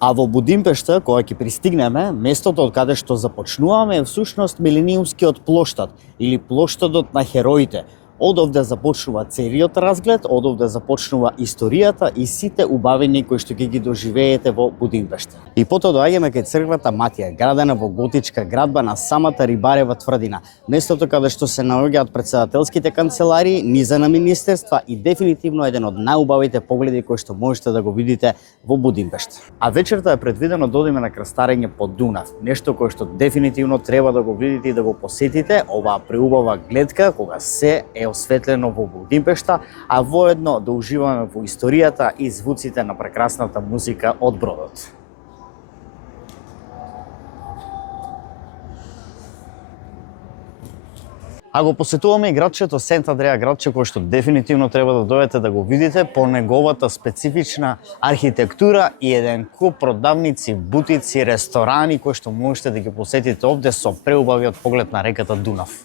А во Будимпешта, кога ќе пристигнеме, местото од каде што започнуваме е всушност Милениумскиот плоштад или плоштадот на хероите. Од овде започнува целиот разглед, од овде започнува историјата и сите убавини кои што ќе ги доживеете во Будимпешта. И потоа доаѓаме кај црквата Матија, градена во готичка градба на самата Рибарева тврдина, местото каде што се наоѓаат претседателските канцеларии, низа на министерства и дефинитивно еден од најубавите погледи кои што можете да го видите во Будимпешта. А вечерта е предвидено да одиме на крстарење по Дунав, нешто кое што дефинитивно треба да го видите и да го посетите, оваа преубава гледка кога се е осветлено во Будимпешта, а воедно да уживаме во историјата и звуците на прекрасната музика од бродот. А го посетуваме и градчето Сент Андреа, градче кое што дефинитивно треба да дојдете да го видите по неговата специфична архитектура и еден куп продавници, бутици, ресторани кои што можете да ги посетите овде со преубавиот поглед на реката Дунав.